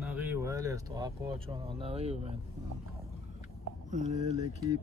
On arrive, ouais, laisse toi coach, on arrive maintenant. Allez, l'équipe.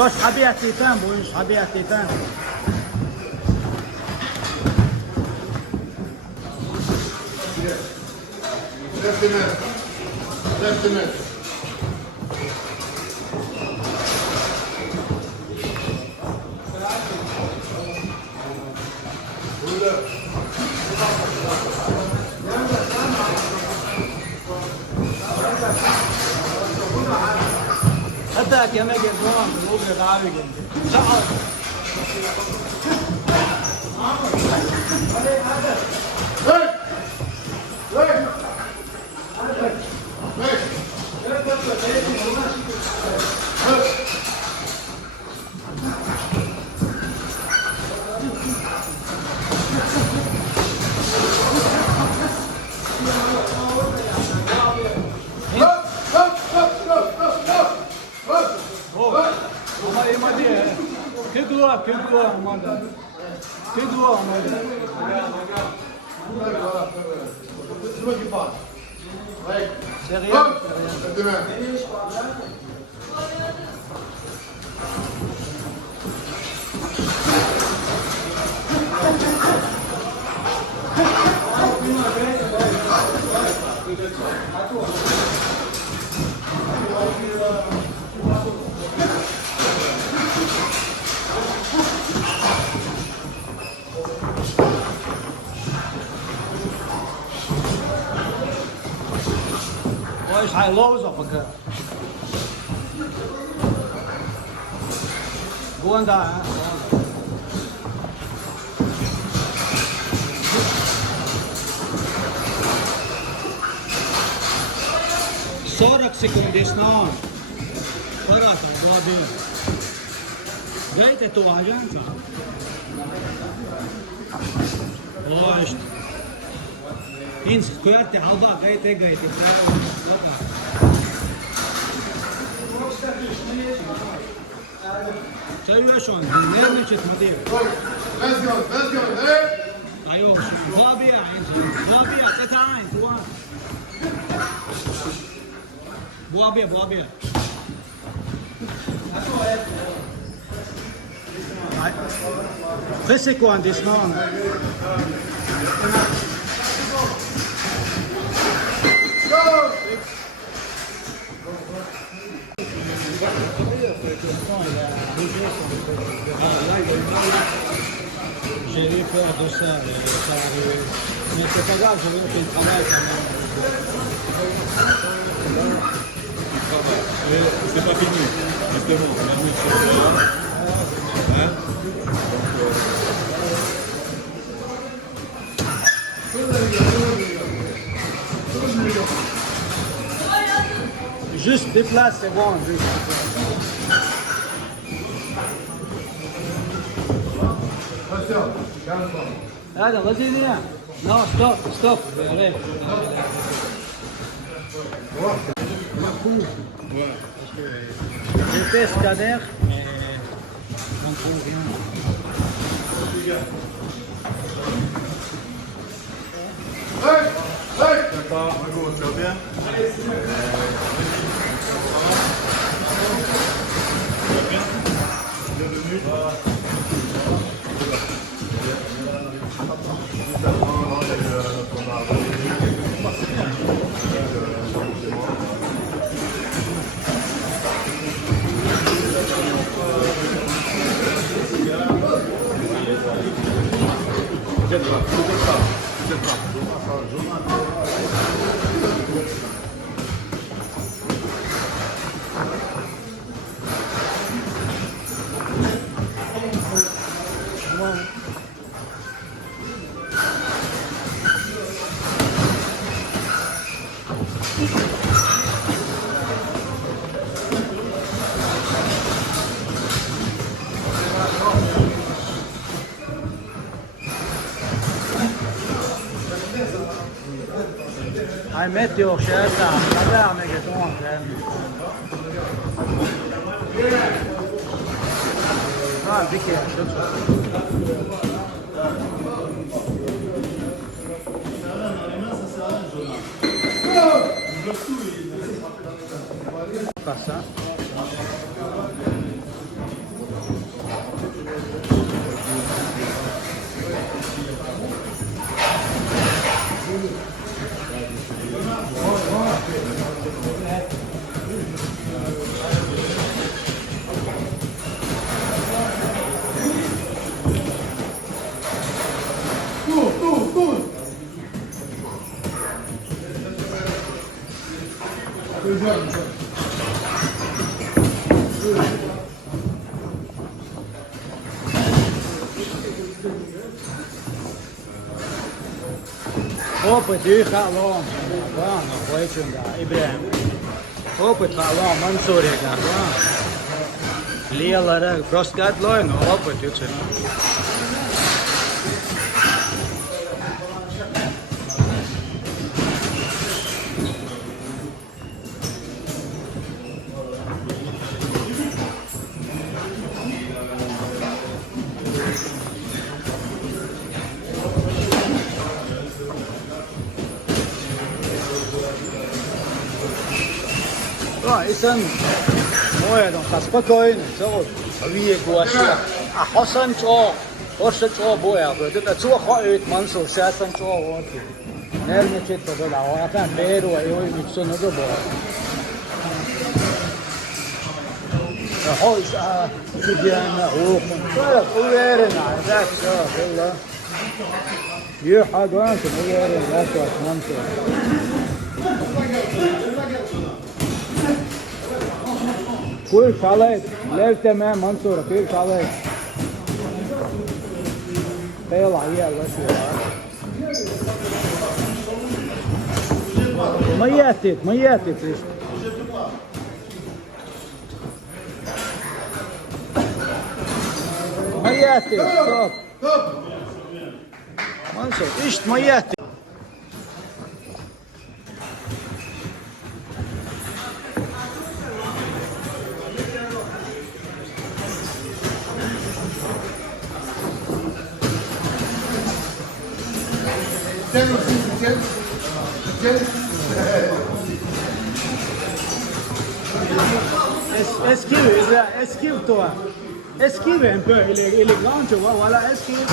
روح اسحبي على التيتان بوين اسحبي على التيتان حتى كما قلنا بنقول غاوي صعب Que doit, Amanda. Que doit, Amanda. C'est rien. Is hij los op elkaar? Gewoon daar, hè? 40 seconden snel. Parata, बहुत दिन गए थे तो आ जाए Ost. Ins, kujarte alba, gajte. Çeviriyorsun, nerede çıkma diye. Let's go, hey! Ayo, Bobia, Tetain, Tuan. Bobia. Fais c'est quoi en descendant? J'ai eu peur de ça, ça arrive. Mais c'est pas grave, je veux qu'il travaille quand même. C'est pas fini, justement, on a mis sur le hein? Juste déplace, c'est bon. Allez, vas-y, viens. Non, stop. Allez. J'ai fait scanner, mais on trouve rien. D'accord, Mago, tu vas bien? Bienvenue. I met your shirt, là, mais que ton Ah, bir kere. Passa. Opet yıkalım. Tamam, koyun da İbrahim. Opet kalım, Mansur ya da. Liyalara proskat loyun, opet yıkın. Isan moja don spokojno, samo vi gosia. A Hasan cho, Hossa cho boja, to to hoit Mansur Hasan cho oti. Nerede çetti böyle hayattan beri o oyun sonu da bu. Hoş şudiyana o çok uverna that's Allah. يحضن تغير الأسود منطق كل شغلات لا تمام منصورة كل شغلات طيلع هي الأسود مياتت stop Mansur, işte miyati. Esquive toi. Esquive un peu, il est grand, tu vois, voilà, esquive.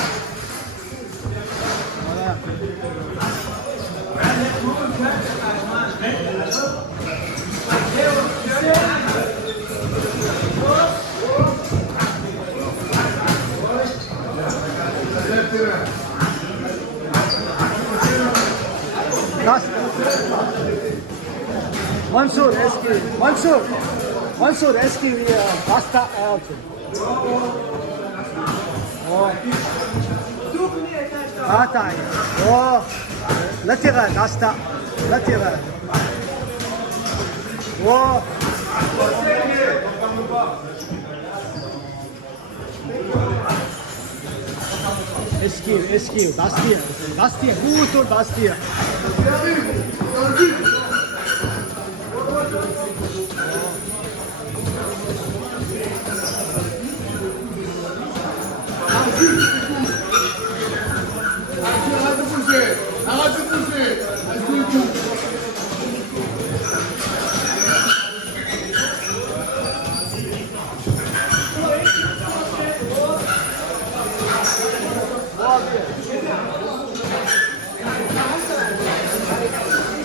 Mansur eski hasta altı. Hatay. O Latiga hasta. Latiga. O eski Dastia. Dastia. Gutur Dastia.